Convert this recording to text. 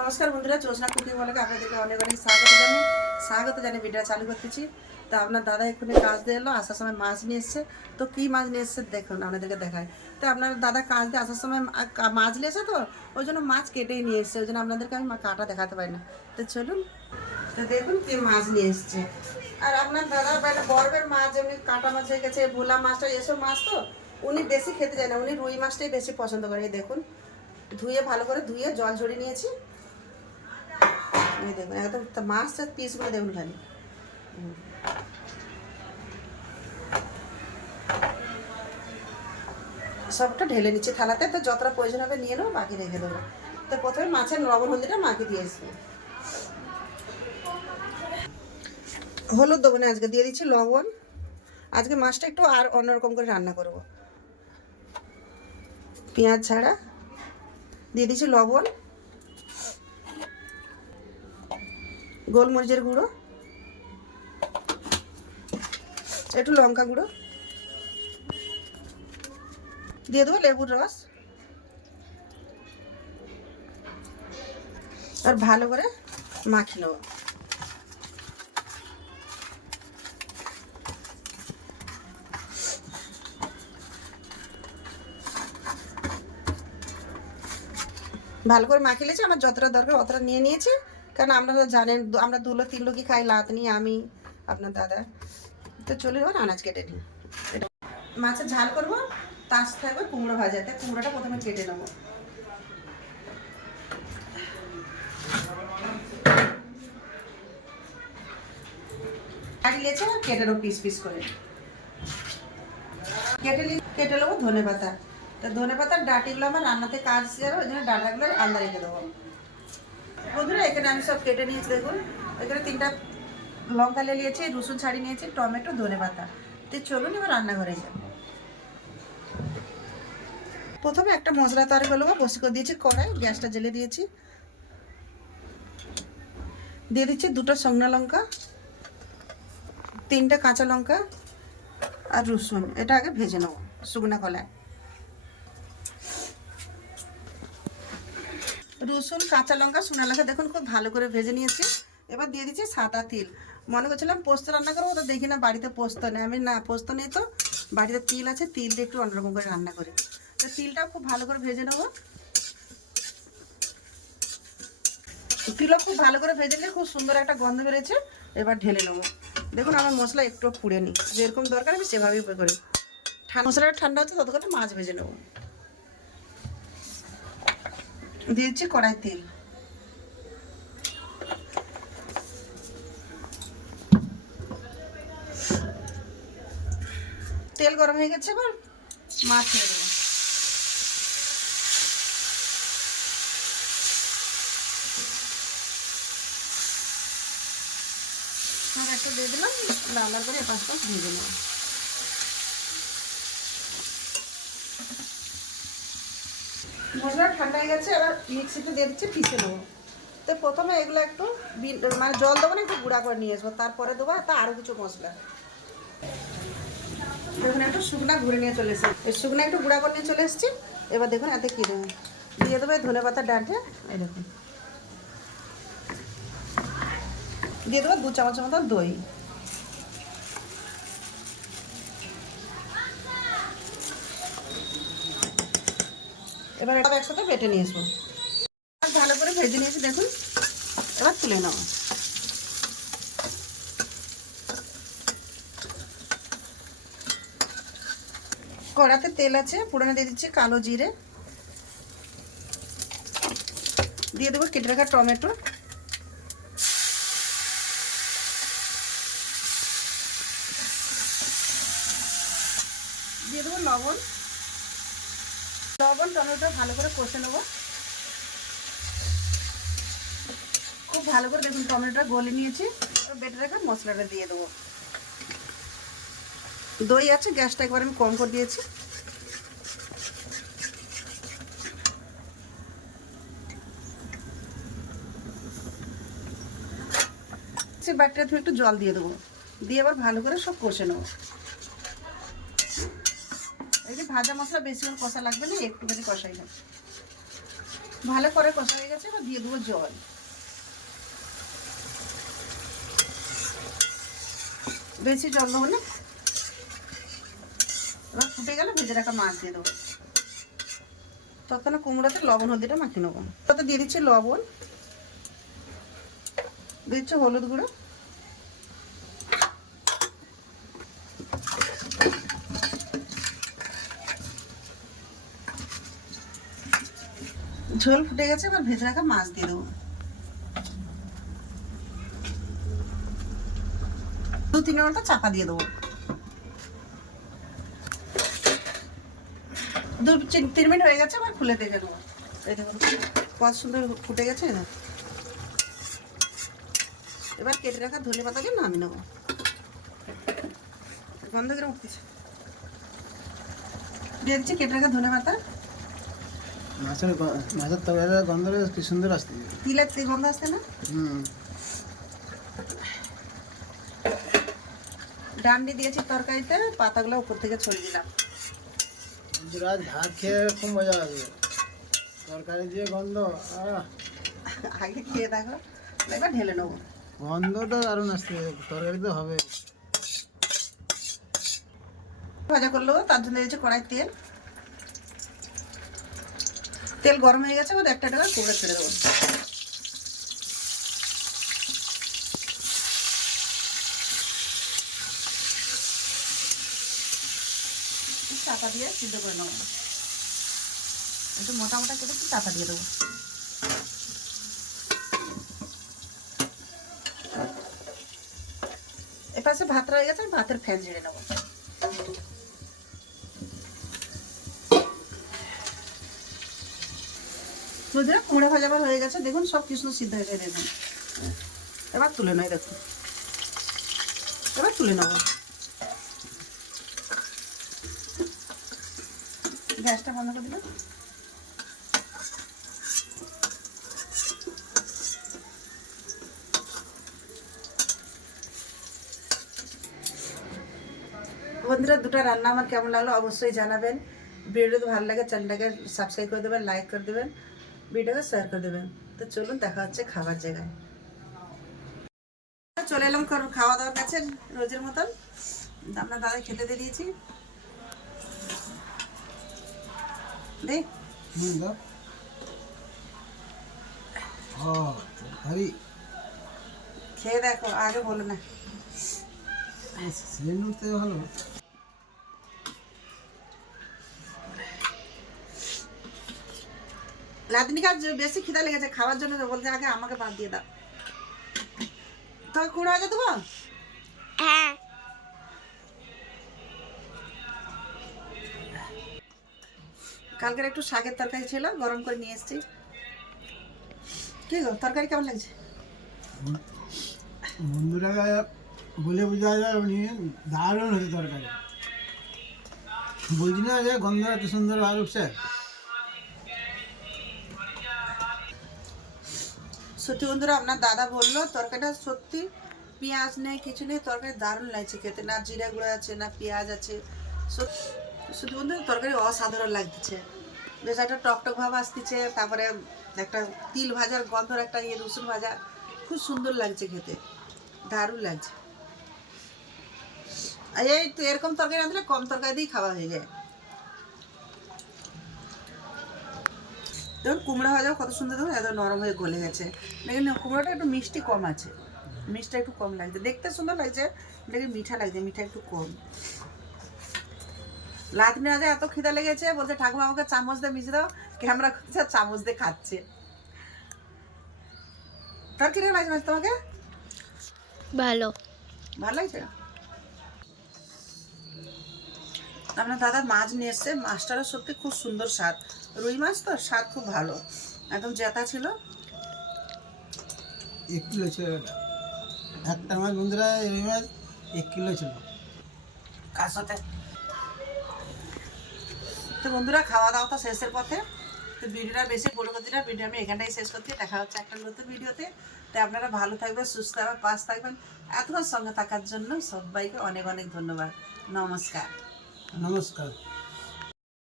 নমস্কার বন্ধুরা চোষনা কুকিং বলাকে আপনাদেরকে অনেক অনেক স্বাগত জানি স্বাগত জানি ভিডিও চালু করতেছি। তো আপনার দাদা এক্ষুনি কাজ দিয়ে এলো, আসার সময় মাছ নিয়ে এসছে। তো কী মাছ নিয়ে এসছে দেখুন, আপনাদেরকে দেখায় তো আপনার দাদা কাজ দিয়ে আসার সময় মাছ নিয়ে এসে তো, ওই জন্য মাছ কেটেই নিয়ে এসছে, ওই জন্য আপনাদেরকে আমি কাটা দেখাতে পারি না। তো চলুন, তো দেখুন কি মাছ নিয়ে এসছে। আর আপনার দাদা মানে বরফের মাছ, যেমনি কাটা মাছ হয়ে গেছে, ভোলা মাছটা, এসব মাছ তো উনি বেশি খেতে চায় না, উনি রুই মাছটাই বেশি পছন্দ করে। দেখুন, ধুয়ে ভালো করে ধুয়ে জল ঝরিয়ে নিয়েছি। এই দেখুন একদম মাছটার পিসগুলো দেখুন খালি। সবটা ঢেলে নিচ্ছি, থালাতে তো যতটা প্রয়োজন হবে নিয়ে নেব, বাকি রেখে দেবো। তো প্রথমে মাছের লবণ হলদিটা মাকে দিয়ে আসব। হলুদ দেবো না, আজকে দিয়ে দিচ্ছি লবণ। আজকে মাছটা একটু আর অন্যরকম করে রান্না করব। পেঁয়াজ ছাড়া। দিয়ে দিচ্ছি লবণ। গোলমরিচের গুঁড়ো, একটু লঙ্কা গুঁড়ো, দিয়ে দেবো লেবুর রস। আর ভালো করে মাখিয়ে নেব। ভালো করে মাখিয়ে নিয়েছি, আমার যতটা দরকার অতটা নিয়ে নিয়েছি। কারণ আপনারা জানেন আমরা দুলো, তিন লোকই খাই, লাত লাতনি আমি, আপনার দাদা। তো চলে যাব আনাজ কেটে নিই। মাছের ঝাল করব, তার থাকবে কুমড়ো ভাজাতে, কুমড়োটা প্রথমে কেটে নেব। কাটি লিয়েছে কেটে নেব পিস পিস করে। কেটে কেটে নেব ধনে পাতা তো ধনে পাতার ডাটিগুলো আমার রান্নাতে কাজ যাবে, ওই জন্য ডাটাগুলো আলাদা রেখে দেবো। বন্ধুরা, এখানে আমি সব কেটে নিয়েছি, দেখুন। এখানে তিনটা লঙ্কা নিয়েছি রসুন ছাড়িয়ে নিয়েছি, টমেটো, ধনে পাতা। তো চলুন এবার রান্নাঘরে যাব প্রথমে একটা মশলা তৈরি করে নেব বসে করে দিয়েছি কড়াই, গ্যাসটা জ্বেলে দিয়েছি। দিয়ে দিচ্ছি দুটো শুকনো লঙ্কা, তিনটে কাঁচা লঙ্কা আর রসুন। এটা আগে ভেজে নেব, শুকনো কলায়। রসুন, কাঁচা লঙ্কা, শুকনো লঙ্কা দেখুন খুব ভালো করে ভেজে নিয়েছি। এবার দিয়ে দিচ্ছি সাদা তিল। মনে করছিলাম পোস্ত রান্না করব, তো দেখি না বাড়িতে পোস্ত নেই। আমি না, পোস্ত নেই তো, বাড়িতে তিল আছে, তিল দিয়ে একটু অন্যরকম করে রান্না করি। তো তিলটাও খুব ভালো করে ভেজে নেব। তিলও খুব ভালো করে ভেজে নিয়ে খুব সুন্দর একটা গন্ধ বেরোচ্ছে, এবার ঢেলে নেব। দেখুন আমার মশলা একটু পুড়ে নিই যেরকম দরকার আমি সেভাবেই করি। ঠান্ডা মশলাটা ঠান্ডা হচ্ছে, ততক্ষণে মাছ ভেজে নেব। দিয়েছি কড়াই তেল। তেল গরম হয়ে গেছে এবার মাছ ছেড়ে দেবো। একটা দিয়ে দিলাম, লাল করে পাঁচ পাঁচ ভেজে মশলা ঠান্ডা হয়ে গেছে, এবার মিক্সিতে দিয়ে দিচ্ছি পিষে নেব। তো প্রথমে এগুলো একটু মানে জল দেবো না, একটু গুঁড়া করে নিয়ে আসব। তারপরে দেবো তা আরও কিছু মশলা। দেখুন, একটু শুকনা ঘুরে নিয়ে চলে এসেছি। এই শুকনা একটু গুঁড়া করে নিয়ে চলে এসেছি। এবার দেখুন, এতে কী দেবো? দিয়ে দেবো ধনে পাতার ডাঁটে, এই দেখুন। দিয়ে দেবো দু চামচের মতো দই। এবার এটা একসাথে বেটে নিয়ে আসব। ভালো করে ভেজে নিয়েছি দেখুন, এবার তুলে নেব। কড়াতে তেল আছে, পুরোনো দিয়ে দিচ্ছি কালো জিরে। দিয়ে দেবো কেটে রাখা টমেটো। দিয়ে দেবো লবণ। লবণ, টমেটো ভালো করে কষে নেব। খুব ভালো করে দেখুন টমেটোটা গলে নিয়েছি। বেটে রেখে মশলাটা দিয়ে দেবো। দই আছে, গ্যাসটা একবার আমি কম করে দিয়েছি। বাটিটা ধুয়ে একটু জল দিয়ে দেবো। দিয়ে আবার ভালো করে সব কষে নেব। এই ভাজা মশলা বেশি করে কষা লাগবে না, একটুখানি কষাই হবে। ভালো করে কষা হয়ে গেছে, এবার দিয়ে দেবো জল। বেশি জল দেবো না। এবার ফুটে গেলে ভেজে রাখা মাছ দিয়ে দেবো। ততক্ষণে কুমড়োতে লবণ, হলদিটা মাখিয়ে নেব। তাতে দিয়ে দিচ্ছি লবণ, দিচ্ছি হলুদ গুঁড়ো। ঝোল ফুটে গেছে, এবার ভেজে রাখা মাছ দিয়ে দেবো। দু তিন মিনিট চাপা দিয়ে দেবো। দু তিন- মিনিট হয়ে গেছে আবার খুলে দেখে নেব। এই দেখুন কত সুন্দর ফুটে গেছে এবার কেটে রাখা ধনে পাতাকে নামিয়ে নেব। গন্ধ করে উঠতেছে দিয়ে দিচ্ছি কেটে রাখা ধনে পাতা। মাছের মাছের তরকারির গন্ধটা কি সুন্দর আসছে। তিলের তেল গন্ধ আসতে না? হুম। ডান্ডি দিয়েছি তরকারিতে পাতাগুলো উপর থেকে ছড়িয়ে দিলাম। আজ ভাত খেয়ে খুব মজা আসবে তরকারি দিয়ে গন্ধ আগে খেয়ে দেখো এবার ঢেলে নেব। গন্ধটা দারুণ আসছে তরকারি তো হবে। ভাজা করল তার জন্য দিয়েছি কড়াই তেল। তেল গরম হয়ে গেছে, এবার একটা টাকা কুমড়ো ছেড়ে দেবো। চাপা দিয়ে সিদ্ধ করে নেব। একটু মোটা মোটা একটু চাপা দিয়ে দেবো। এপাশে ভাত রয়ে গেছে, আমি ভাতের ফ্যান ঝেড়ে নেব। বন্ধুরা কুমড়ো ভাজা হয়ে গেছে। দেখুন, সব কৃষ্ণ সিদ্ধ হয়ে গেছে, দেখুন। এবার তুলে নয় দেখুন এবার তুলে নেব গ্যাসটা বন্ধ করে দিলাম। বন্ধুরা, দুটো রান্না আমার কেমন লাগল অবশ্যই জানাবেন। ভিডিও যদি ভালো লাগে, চ্যানেলটাকে সাবস্ক্রাইব করে দেবেন লাইক করে দেবেন। ভিডিওকে শেয়ার করে দেবেন। তো চলুন দেখা হচ্ছে খাবার জায়গায়। চলে এলাম খাওয়া- খাওয়া দাওয়ার কাছে রোজের মতন। আপনার দাদা খেতে দিয়ে দিয়েছি। খেয়ে দেখো আগে বলো না। ভালো। লাদিনী বেশি খিদা লেগেছে খাওয়ার জন্য তো বলছে আগে আমাকে বাদ দিয়ে দাও। তোকে কুড়ো হাজার দেবো হ্যাঁ। কালকের একটু শাকের তরকারি ছিল গরম করে নিয়ে এসেছি। কি গো তরকারি কেমন লাগছে? বন্ধুরা বলে বোঝা যাবে নি দারুণ হয়েছে তরকারি। বলছি না যে গন্ধ এত সুন্দর বার উঠছে? সত্যি বন্ধুরা, আপনার দাদা বলল, তরকারিটা সত্যি পেঁয়াজ নেই, কিছু নেই, তরকারি দারুণ লাগছে খেতে। না জিরা গুঁড়ো আছে, না পেঁয়াজ আছে। সত্যি সত্যি বন্ধু তরকারি অসাধারণ লাগতেছে বেশ একটা টকটক ভাব আসতেছে, তারপরে একটা তিল ভাজার গন্ধর একটা ইয়ে রসুন ভাজা, খুব সুন্দর লাগছে খেতে। দারুণ লাগছে। এই তো এরকম তরকারি রাঁধলে কম তরকারি দিয়েই খাওয়া হয়ে যায়। দেখুন কুমড়ো ভাজাও কত সুন্দর দেখুন এত নরম হয়ে গলে গেছে। দেখুন কুমড়োটা একটু মিষ্টি কম আছে। মিষ্টিটা একটু কম লাগছে। দেখতে সুন্দর লাগছে দেখি মিঠা লাগছে মিঠা একটু কম। লাতনি আজ এত খিদা লেগেছে বলছে ঠাকুমা আমাকে চামচ দিয়ে মিশে দাও। ক্যামেরা করছে চামচ দিয়ে খাচ্ছে। তার কীরকম লাগছে মাছ তোমাকে? ভালো। ভালো লাগছে? আপনার দাদা মাছ নিয়ে এসছে। মাছটারও সত্যি খুব সুন্দর স্বাদ। রুই মাছ তো স্বাদ খুব ভালো। একদম জেতা ছিল। এক কিলো ছিল একটা মাছ বন্ধুরা রুই মাছ এক কিলো ছিল। সাথে তো বন্ধুরা খাওয়া দাওয়া তো শেষের পথে। তো ভিডিওটা বেশি বড় করছি না ভিডিও আমি এখানটাই শেষ করছি। দেখা হচ্ছে একটা নতুন ভিডিওতে। তো আপনারা ভালো থাকবেন সুস্থ থাকবেন পাশ থাকবেন। এতক্ষণ সঙ্গে থাকার জন্য সবাইকে অনেক অনেক ধন্যবাদ। নমস্কার। নমস্কার।